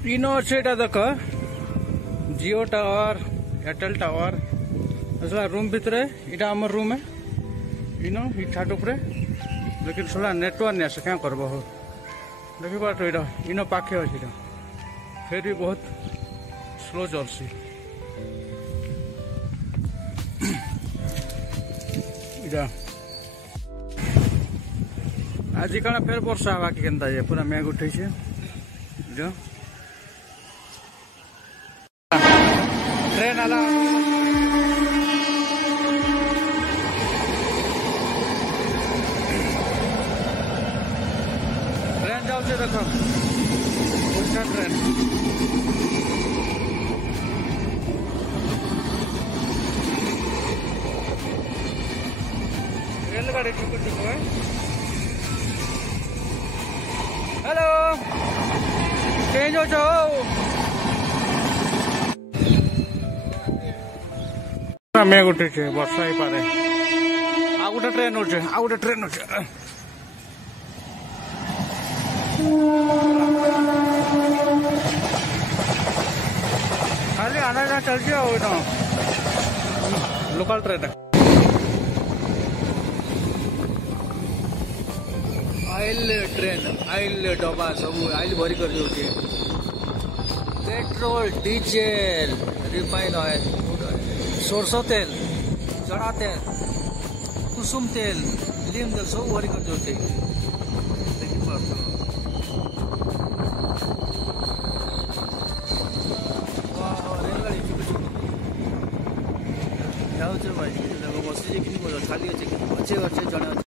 इन अच्छे देख जियो tower Airtel tower room भितर इटा आम रूम है इन छाट उपर लेकिन साला नेटवर्क नहीं आसे क्या करब हो देखी पार इटा इन पाखे अच्छे फिर भी बहुत स्लो चलसी आज कण फिर वर्षा हवा कि के पूरा मेघ उठे ट्रेन आला ट्रेन जाऊे देख ट्रेन रेलगाड़ी टिकट है। हेलो चेंज हो जाओ मेघ उठे वर्षा ही पारे आ गोटे ट्रेन उठे आ गोटे ट्रेन उठे खाली आना जाना चलती है लोकल ट्रेन आइल ट्रेन आइल डब्बा सब आइल भरी कर दे पेट्रोल डीजेल रिफाइन ऑयल सोरस तेल चढ़ा तेल कुसुम तेल नीम तेल सब भरी कर दे रेलगाड़ी भाई बस खाली अच्छे अच्छे जड़े